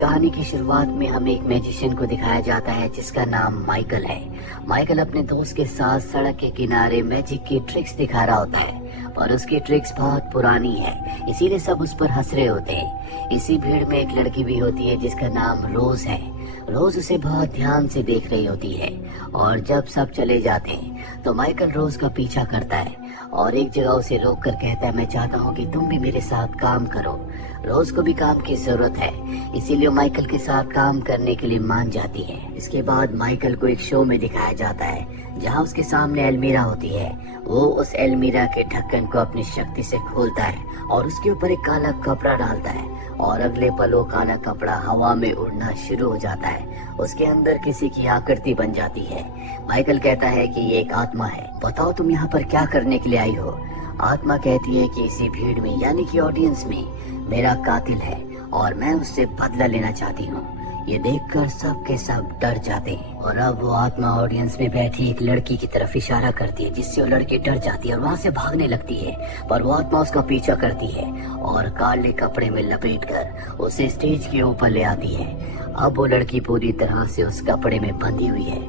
कहानी की शुरुआत में हमें एक मैजिशियन को दिखाया जाता है जिसका नाम माइकल है। माइकल अपने दोस्त के साथ सड़क के किनारे मैजिक की ट्रिक्स दिखा रहा होता है, पर उसकी ट्रिक्स बहुत पुरानी है, इसीलिए सब उस पर हंस रहे होते हैं। इसी भीड़ में एक लड़की भी होती है जिसका नाम रोज है। रोज उसे बहुत ध्यान से देख रही होती है और जब सब चले जाते हैं तो माइकल रोज का पीछा करता है और एक जगह उसे रोक कर कहता है, मैं चाहता हूँ कि तुम भी मेरे साथ काम करो। रोज को भी काम की जरूरत है, इसीलिए माइकल के साथ काम करने के लिए मान जाती है। इसके बाद माइकल को एक शो में दिखाया जाता है जहाँ उसके सामने अलमीरा होती है। वो उस अलमीरा के ढक्कन को अपनी शक्ति से खोलता है और उसके ऊपर एक काला कपड़ा डालता है और अगले पल वो काला कपड़ा हवा में उड़ना शुरू हो जाता है। उसके अंदर किसी की आकृति बन जाती है। माइकल कहता है कि ये एक आत्मा है, बताओ तुम यहाँ पर क्या करने के लिए आई हो। आत्मा कहती है कि इसी भीड़ में यानी कि ऑडियंस में मेरा कातिल है और मैं उससे बदला लेना चाहती हूँ। ये देखकर सब के सब डर जाते हैं और अब वो आत्मा ऑडियंस में बैठी एक लड़की की तरफ इशारा करती है, जिससे वो लड़की डर जाती है और वहाँ से भागने लगती है। पर वो आत्मा उसका पीछा करती है और काले कपड़े में लपेटकर उसे स्टेज के ऊपर ले आती है। अब वो लड़की पूरी तरह से उस कपड़े में बंधी हुई है,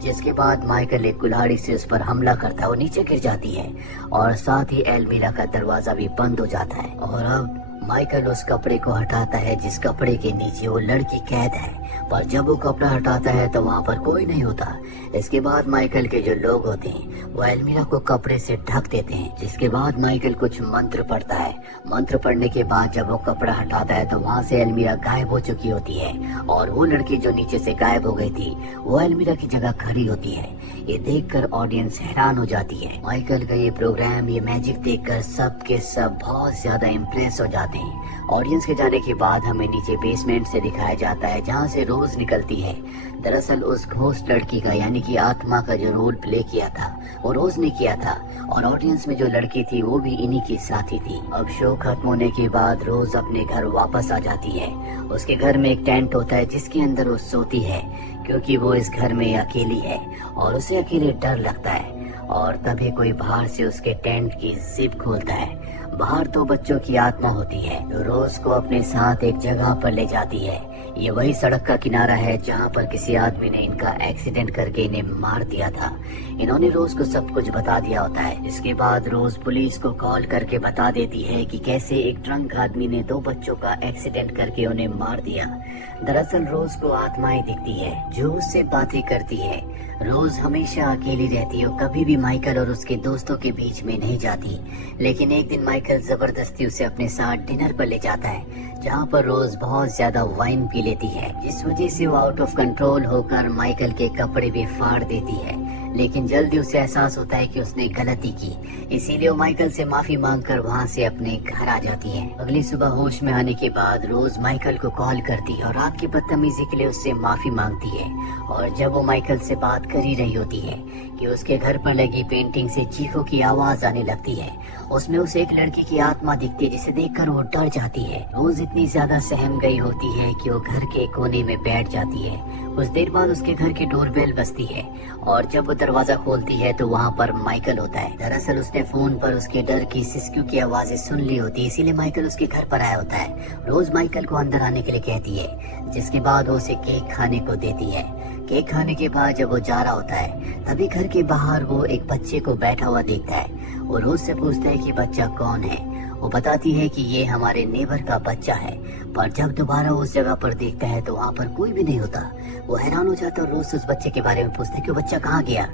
जिसके बाद माइकल एक कुल्हाड़ी से उस पर हमला करता है। वो नीचे गिर जाती है और साथ ही अलमीरा का दरवाजा भी बंद हो जाता है। और अब माइकल उस कपड़े को हटाता है जिस कपड़े के नीचे वो लड़की कैद है, पर जब वो कपड़ा हटाता है तो वहाँ पर कोई नहीं होता। इसके बाद माइकल के जो लोग होते हैं वो अलमीरा को कपड़े से ढक देते हैं, जिसके बाद माइकल कुछ मंत्र पढ़ता है। मंत्र पढ़ने के बाद जब वो कपड़ा हटाता है तो वहाँ से अलमीरा गायब हो चुकी होती है और वो लड़की जो नीचे से गायब हो गई थी वो अलमीरा की जगह खड़ी होती है। ये देखकर ऑडियंस हैरान हो जाती है। माइकल का ये प्रोग्राम, ये मैजिक देखकर सब के सब बहुत ज्यादा इम्प्रेस हो जाते हैं। ऑडियंस के जाने के बाद हमें नीचे बेसमेंट से दिखाया जाता है जहाँ से रोज निकलती है। दरअसल उस घोस्ट लड़की का यानी कि आत्मा का जो रोल प्ले किया था वो रोज ने किया था और ऑडियंस में जो लड़की थी वो भी इन्हीं की साथी थी। अब शो खत्म होने के बाद रोज अपने घर वापस आ जाती है। उसके घर में एक टेंट होता है जिसके अंदर वो सोती है, क्योंकि वो इस घर में अकेली है और उसे अकेले डर लगता है। और तभी कोई बाहर से उसके टेंट की जिप खोलता है। बाहर दो बच्चों की आत्मा होती है जो रोज को अपने साथ एक जगह पर ले जाती है। ये वही सड़क का किनारा है जहाँ पर किसी आदमी ने इनका एक्सीडेंट करके इन्हें मार दिया था। इन्होंने रोज को सब कुछ बता दिया होता है। इसके बाद रोज पुलिस को कॉल करके बता देती है कि कैसे एक ड्रंक आदमी ने दो बच्चों का एक्सीडेंट करके उन्हें मार दिया। दरअसल रोज को आत्माएं दिखती है जो उससे बातें करती है। रोज हमेशा अकेली रहती है, कभी भी माइकल और उसके दोस्तों के बीच में नहीं जाती। लेकिन एक दिन माइकल जबरदस्ती उसे अपने साथ डिनर पर ले जाता है जहाँ पर रोज बहुत ज्यादा वाइन पी लेती है, जिस वजह से वो आउट ऑफ कंट्रोल होकर माइकल के कपड़े भी फाड़ देती है। लेकिन जल्दी उसे एहसास होता है कि उसने गलती की, इसीलिए वो माइकल से माफी मांगकर वहाँ से अपने घर आ जाती है। अगली सुबह होश में आने के बाद रोज माइकल को कॉल करती है और रात की बदतमीजी के लिए उससे माफी मांगती है। और जब वो माइकल से बात कर ही रही होती है कि उसके घर पर लगी पेंटिंग से चीखों की आवाज आने लगती है। उसमें उसे एक लड़की की आत्मा दिखती है जिसे देखकर वो डर जाती है। रोज इतनी ज्यादा सहम गई होती है कि वो घर के कोने में बैठ जाती है। कुछ देर बाद उसके घर की डोरबेल बजती है और जब वो दरवाजा खोलती है तो वहाँ पर माइकल होता है। दरअसल उसने फोन पर उसके डर की सिसकियों की आवाजें सुन ली होती है, इसीलिए माइकल उसके घर पर आया होता है। रोज माइकल को अंदर आने के लिए कहती है, जिसके बाद वो उसे केक खाने को देती है। केक खाने के बाद जब वो जा रहा होता है तभी घर के बाहर वो एक बच्चे को बैठा हुआ देखता है। वो रोज से पूछता है कि बच्चा कौन है। वो बताती है कि ये हमारे नेबर का बच्चा है, पर जब दोबारा उस जगह पर देखता है तो वहाँ पर कोई भी नहीं होता। वो हैरान हो जाता है और रोज उस बच्चे के बारे में पूछता है कि वो बच्चा कहाँ गया।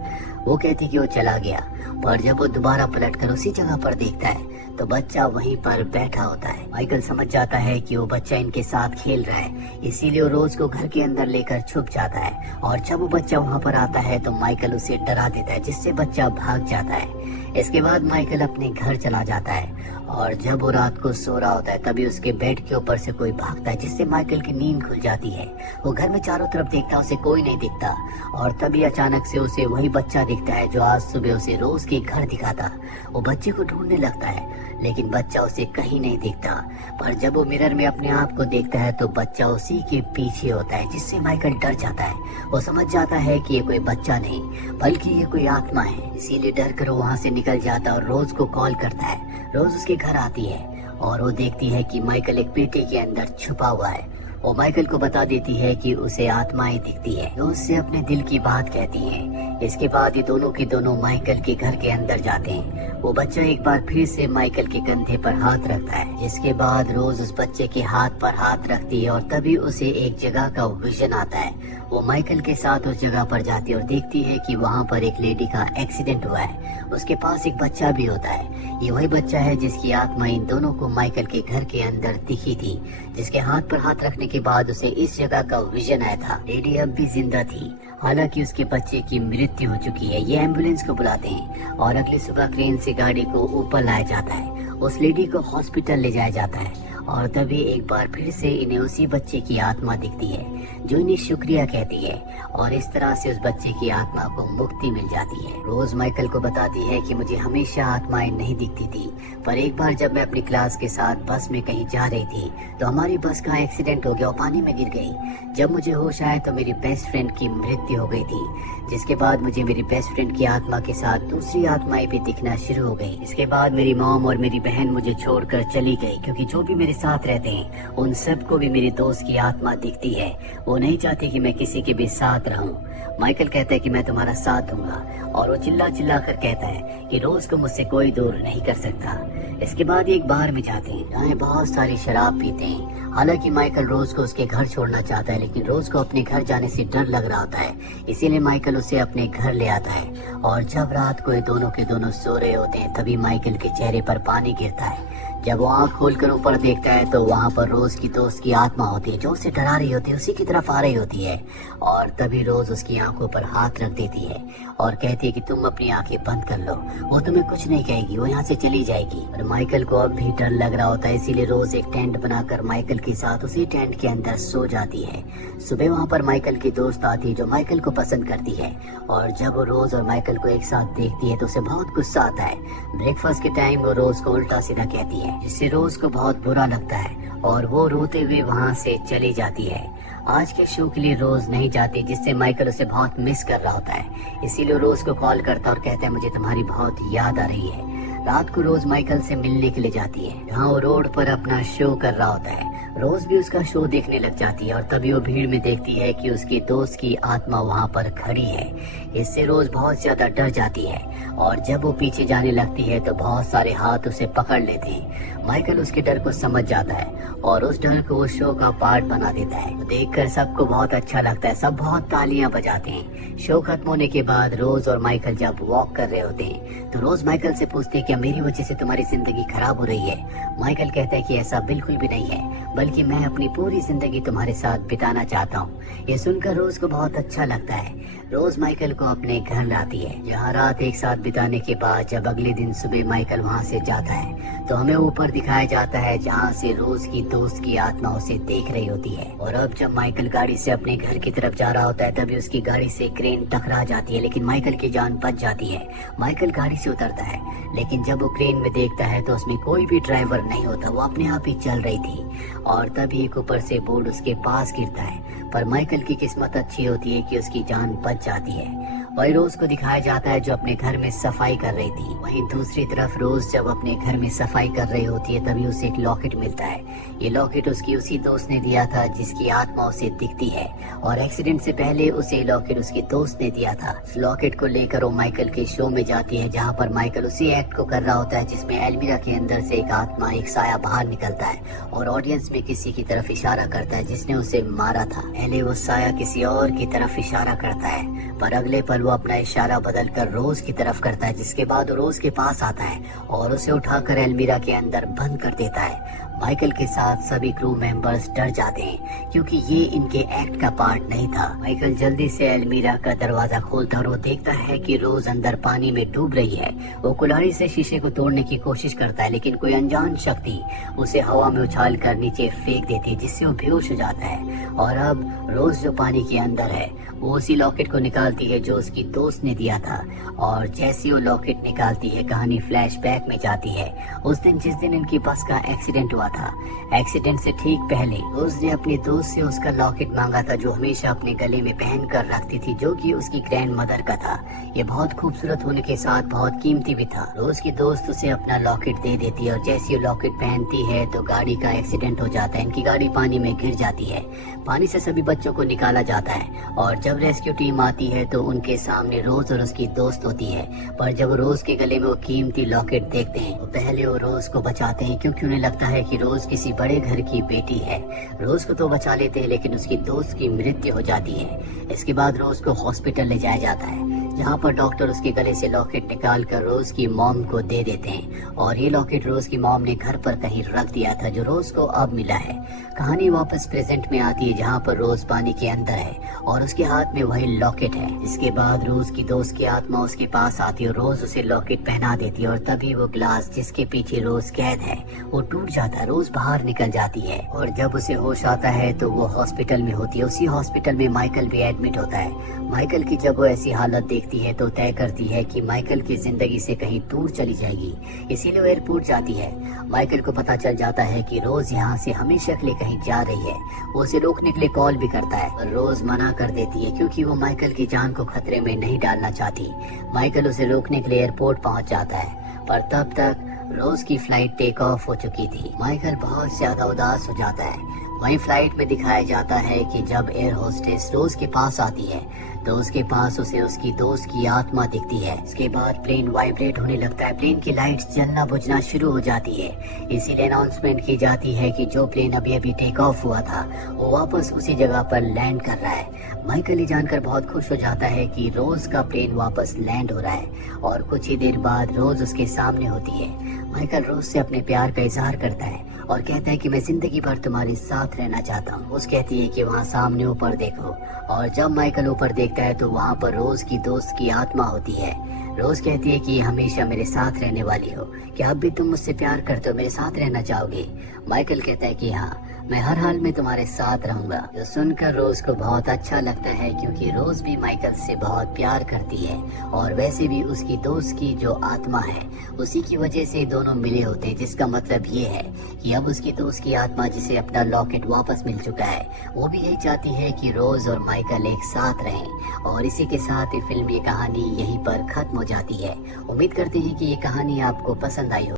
वो कहती कि वो चला गया, पर जब वो दोबारा पलटकर उसी जगह पर देखता है तो बच्चा वहीं पर बैठा होता है। माइकल समझ जाता है कि वो बच्चा इनके साथ खेल रहा है, इसीलिए वो रोज को घर के अंदर लेकर छुप जाता है। और जब वो बच्चा वहाँ पर आता है तो माइकल उसे डरा देता है, जिससे बच्चा भाग जाता है। इसके बाद माइकल अपने घर चला जाता है और जब वो रात को सो रहा होता है तभी उसके बेड के ऊपर से कोई भागता है, जिससे माइकल की नींद खुल जाती है। वो घर में चारों तरफ देखता है, उसे कोई नहीं दिखता और तभी अचानक से उसे वही बच्चा दिखता है जो आज सुबह उसे रोज के घर दिखा था। वो बच्चे को ढूंढने लगता है लेकिन बच्चा उसे कहीं नहीं दिखता, पर जब वो मिरर में अपने आप को देखता है तो बच्चा उसी के पीछे होता है, जिससे माइकल डर जाता है। वो समझ जाता है कि ये कोई बच्चा नहीं बल्कि ये कोई आत्मा है, इसीलिए डर कर वो वहाँ से निकल जाता है और रोज को कॉल करता है। रोज उसके घर आती है और वो देखती है कि माइकल एक पेटी के अंदर छुपा हुआ है। वो माइकल को बता देती है कि उसे आत्माएं दिखती है, तो उससे अपने दिल की बात कहती हैं। इसके बाद ये दोनों के दोनों माइकल के घर के अंदर जाते हैं। वो बच्चा एक बार फिर से माइकल के कंधे पर हाथ रखता है, जिसके बाद रोज उस बच्चे के हाथ पर हाथ रखती है और तभी उसे एक जगह का विजन आता है। वो माइकल के साथ उस जगह पर जाती है और देखती है कि वहाँ पर एक लेडी का एक्सीडेंट हुआ है। उसके पास एक बच्चा भी होता है। ये वही बच्चा है जिसकी आत्मा इन दोनों को माइकल के घर के अंदर दिखी थी, जिसके हाथ पर हाथ रखने के बाद उसे इस जगह का विजन आया था। लेडी अब भी जिंदा थी, हालांकि उसके बच्चे की मृत्यु हो चुकी है। ये एम्बुलेंस को बुलाते हैं और अगली सुबह क्रेन से गाड़ी को ऊपर लाया जाता है। उस लेडी को हॉस्पिटल ले जाया जाता है और तभी एक बार फिर से इन्हें उसी बच्चे की आत्मा दिखती है जो इन्हें शुक्रिया कहती है और इस तरह से उस बच्चे की आत्मा को मुक्ति मिल जाती है। रोज माइकल को बताती है कि मुझे हमेशा आत्माएं नहीं दिखती थी, पर एक बार जब मैं अपनी क्लास के साथ बस में कहीं जा रही थी तो हमारी बस का एक्सीडेंट हो गया और पानी में गिर गई। जब मुझे होश आया तो मेरी बेस्ट फ्रेंड की मृत्यु हो गई थी, जिसके बाद मुझे मेरी बेस्ट फ्रेंड की आत्मा के साथ दूसरी आत्माएं भी दिखना शुरू हो गई। इसके बाद मेरी मॉम और मेरी बहन मुझे छोड़कर चली गई, क्योंकि जो भी मेरे साथ रहते हैं उन सबको भी मेरे दोस्त की आत्मा दिखती है। वो नहीं चाहती कि मैं किसी के भी साथ रहूं। माइकल कहता है कि मैं तुम्हारा साथ दूंगा और वो चिल्ला चिल्ला कर कहता है कि रोज को मुझसे कोई दूर नहीं कर सकता। इसके बाद एक बार में जाते हैं जहाँ बहुत सारी शराब पीते हैं। हालांकि माइकल रोज को उसके घर छोड़ना चाहता है, लेकिन रोज को अपने घर जाने से डर लग रहा होता है, इसीलिए माइकल उसे अपने घर ले आता है। और जब रात को ये दोनों के दोनों सो रहे होते हैं तभी माइकल के चेहरे पर पानी गिरता है। जब वो आँख खोलकर ऊपर देखता है तो वहाँ पर रोज की दोस्त की आत्मा होती है जो उसे डरा रही होती है, उसी की तरफ आ रही होती है। और तभी रोज उसकी आंखों पर हाथ रख देती है और कहती है कि तुम अपनी आंखें बंद कर लो, वो तुम्हें कुछ नहीं कहेगी, वो यहाँ से चली जाएगी। और माइकल को अब भी डर लग रहा होता है, इसीलिए रोज एक टेंट बनाकर माइकल के साथ उसी टेंट के अंदर सो जाती है। सुबह वहाँ पर माइकल की दोस्त आती है जो माइकल को पसंद करती है और जब वो रोज और माइकल को एक साथ देखती है तो उसे बहुत गुस्सा आता है। ब्रेकफास्ट के टाइम वो रोज को उल्टा सीधा कहती है, जिससे रोज को बहुत बुरा लगता है और वो रोते हुए वहाँ से चली जाती है। आज के शो के लिए रोज नहीं जाती, जिससे माइकल उसे बहुत मिस कर रहा होता है, इसीलिए रोज को कॉल करता और कहता है मुझे तुम्हारी बहुत याद आ रही है। रात को रोज माइकल से मिलने के लिए जाती है, जहाँ वो रोड पर अपना शो कर रहा होता है। रोज भी उसका शो देखने लग जाती है और तभी वो भीड़ में देखती है कि उसकी दोस्त की आत्मा वहाँ पर खड़ी है। इससे रोज बहुत ज्यादा डर जाती है और जब वो पीछे जाने लगती है तो बहुत सारे हाथ उसे पकड़ लेते हैं। माइकल उसके डर को समझ जाता है और उस डर को वो शो का पार्ट बना देता है। तो देखकर सबको बहुत अच्छा लगता है, सब बहुत तालियां बजाते हैं। शो खत्म होने के बाद रोज और माइकल जब वॉक कर रहे होते हैं तो रोज माइकल से पूछते हैं कि मेरी वजह से तुम्हारी जिंदगी खराब हो रही है। माइकल कहता है कि ऐसा बिल्कुल भी नहीं है, बल्कि मैं अपनी पूरी जिंदगी तुम्हारे साथ बिताना चाहता हूँ। ये सुनकर रोज को बहुत अच्छा लगता है। रोज माइकल को अपने घर लाती है, जहाँ रात एक साथ बिताने के बाद जब अगले दिन सुबह माइकल वहाँ से जाता है तो हमें ऊपर दिखाया जाता है जहाँ से रोज की दोस्त की आत्मा उसे देख रही होती है। और अब जब माइकल गाड़ी से अपने घर की तरफ जा रहा होता है तभी उसकी गाड़ी से क्रेन टकरा जाती है, लेकिन माइकल की जान बच जाती है। माइकल गाड़ी से उतरता है, लेकिन जब वो क्रेन में देखता है तो उसमें कोई भी ड्राइवर नहीं होता, वो अपने आप ही चल रही थी। और तभी एक ऊपर से बोर्ड उसके पास गिरता है, पर माइकल की किस्मत अच्छी होती है कि उसकी जान बच जाती है। वही रोज को दिखाया जाता है जो अपने घर में सफाई कर रही थी। वहीं दूसरी तरफ रोज जब अपने घर में सफाई कर रही होती है तभी उसे एक लॉकेट मिलता है। ये लॉकेट उसकी उसी दोस्त ने दिया था जिसकी आत्मा उसे दिखती है और एक्सीडेंट से पहले उसे लॉकेट उसके दोस्त ने दिया था। इस लॉकेट को लेकर वो माइकल के शो में जाती है, जहाँ पर माइकल उसी एक्ट को कर रहा होता है जिसमें एल्मीरा के अंदर से एक आत्मा, एक साया बाहर निकलता है और ऑडियंस में किसी की तरफ इशारा करता है जिसने उसे मारा था। पहले वो साया किसी और की तरफ इशारा करता है, पर अगले पल वो अपना इशारा बदलकर रोज की तरफ करता है, जिसके बाद वो रोज के पास आता है और उसे उठाकर एल्मीरा के अंदर बंद कर देता है। माइकल के साथ सभी क्रू मेंबर्स डर जाते हैं क्योंकि ये इनके एक्ट का पार्ट नहीं था। माइकल जल्दी से एल्मीरा का दरवाजा खोलता और वो देखता है कि रोज अंदर पानी में डूब रही है। वो कुल्हाड़ी से शीशे को तोड़ने की कोशिश करता है, लेकिन कोई अनजान शक्ति उसे हवा में उछाल कर नीचे फेंक देती है, जिससे वो बेहोश हो जाता है। और अब रोज जो पानी के अंदर है वो उसी लॉकेट को निकालती है जो उसकी दोस्त ने दिया था। और जैसी वो लॉकेट निकालती है कहानी फ्लैशबैक में जाती है उस दिन जिस दिन इनकी बस का एक्सीडेंट हुआ था। एक्सीडेंट से ठीक पहले रोज ने अपने दोस्त से उसका लॉकेट मांगा था, जो हमेशा अपने गले में पहन कर रखती थी, जो कि उसकी ग्रैंड मदर का था। ये बहुत खूबसूरत होने के साथ बहुत कीमती भी था। रोज की दोस्त उसे अपना लॉकेट दे देती है और जैसे ये लॉकेट पहनती है तो गाड़ी का एक्सीडेंट हो जाता है। इनकी गाड़ी पानी में गिर जाती है। पानी से सभी बच्चों को निकाला जाता है और जब रेस्क्यू टीम आती है तो उनके सामने रोज और उसकी दोस्त होती है। पर जब रोज के गले में वो कीमती लॉकेट देखते हैं तो पहले वो रोज को बचाते हैं, क्योंकि उन्हें लगता है कि रोज किसी बड़े घर की बेटी है। रोज को तो बचा लेते हैं, लेकिन उसकी दोस्त की मृत्यु हो जाती है। इसके बाद रोज को हॉस्पिटल ले जाया जाता है, जहाँ पर डॉक्टर उसके गले से लॉकेट निकाल कर रोज की मॉम को दे देते हैं। और ये लॉकेट रोज की मॉम ने घर पर कहीं रख दिया था, जो रोज को अब मिला है। कहानी वापस प्रेजेंट में आती है, जहाँ पर रोज पानी के अंदर है और उसके हाथ में वही लॉकेट है। इसके बाद रोज की दोस्त की आत्मा उसके पास आती है और रोज उसे लॉकेट पहना देती है और तभी वो ग्लास जिसके पीछे रोज कैद है वो टूट जाता है। रोज बाहर निकल जाती है और जब उसे होश आता है तो वो हॉस्पिटल में होती है। उसी हॉस्पिटल में माइकल भी एडमिट होता है। माइकल की जब वो ऐसी हालत देखती है तो तय करती है कि माइकल की जिंदगी से कहीं दूर चली जाएगी, इसीलिए वो एयरपोर्ट जाती है। माइकल को पता चल जाता है कि रोज यहाँ से हमेशा के लिए कहीं जा रही है। वो उसे रोकने के लिए कॉल भी करता है पर रोज मना कर देती है, क्योंकि वो माइकल की जान को खतरे में नहीं डालना चाहती। माइकल उसे रोकने के लिए एयरपोर्ट पहुँच जाता है, पर तब तक रोज की फ्लाइट टेक ऑफ हो चुकी थी। माइकल बहुत ज्यादा उदास हो जाता है। वहीं फ्लाइट में दिखाया जाता है कि जब एयर होस्टेस रोज के पास आती है तो उसके पास उसे उसकी दोस्त की आत्मा दिखती है। इसके बाद प्लेन वाइब्रेट होने लगता है, प्लेन की लाइट्स जलना बुझना शुरू हो जाती है। इसीलिए अनाउंसमेंट की जाती है कि जो प्लेन अभी अभी टेक ऑफ हुआ था वो वापस उसी जगह पर लैंड कर रहा है। माइकल ये जानकर बहुत खुश हो जाता है कि रोज का प्लेन वापस लैंड हो रहा है और कुछ ही देर बाद रोज उसके सामने होती है। माइकल रोज से अपने प्यार का इजहार करता है और कहता है कि मैं जिंदगी भर तुम्हारे साथ रहना चाहता हूँ। उस कहती है कि वहाँ सामने ऊपर देखो, और जब माइकल ऊपर देखता है तो वहाँ पर रोज की दोस्त की आत्मा होती है। रोज कहती है कि हमेशा मेरे साथ रहने वाली हो, क्या अब भी तुम मुझसे प्यार करते हो, मेरे साथ रहना चाहोगे? माइकल कहता है कि हाँ, मैं हर हाल में तुम्हारे साथ रहूंगा। जो सुनकर रोज को बहुत अच्छा लगता है, क्योंकि रोज भी माइकल से बहुत प्यार करती है और वैसे भी उसकी दोस्त की जो आत्मा है उसी की वजह से दोनों मिले होते हैं, जिसका मतलब ये है कि अब उसकी दोस्त की आत्मा, जिसे अपना लॉकेट वापस मिल चुका है, वो भी यही चाहती है कि रोज और माइकल एक साथ रहें। और इसी के साथ ये फिल्म, ये कहानी यहीं पर खत्म हो जाती है। उम्मीद करते हैं कि ये कहानी आपको पसंद आई हो।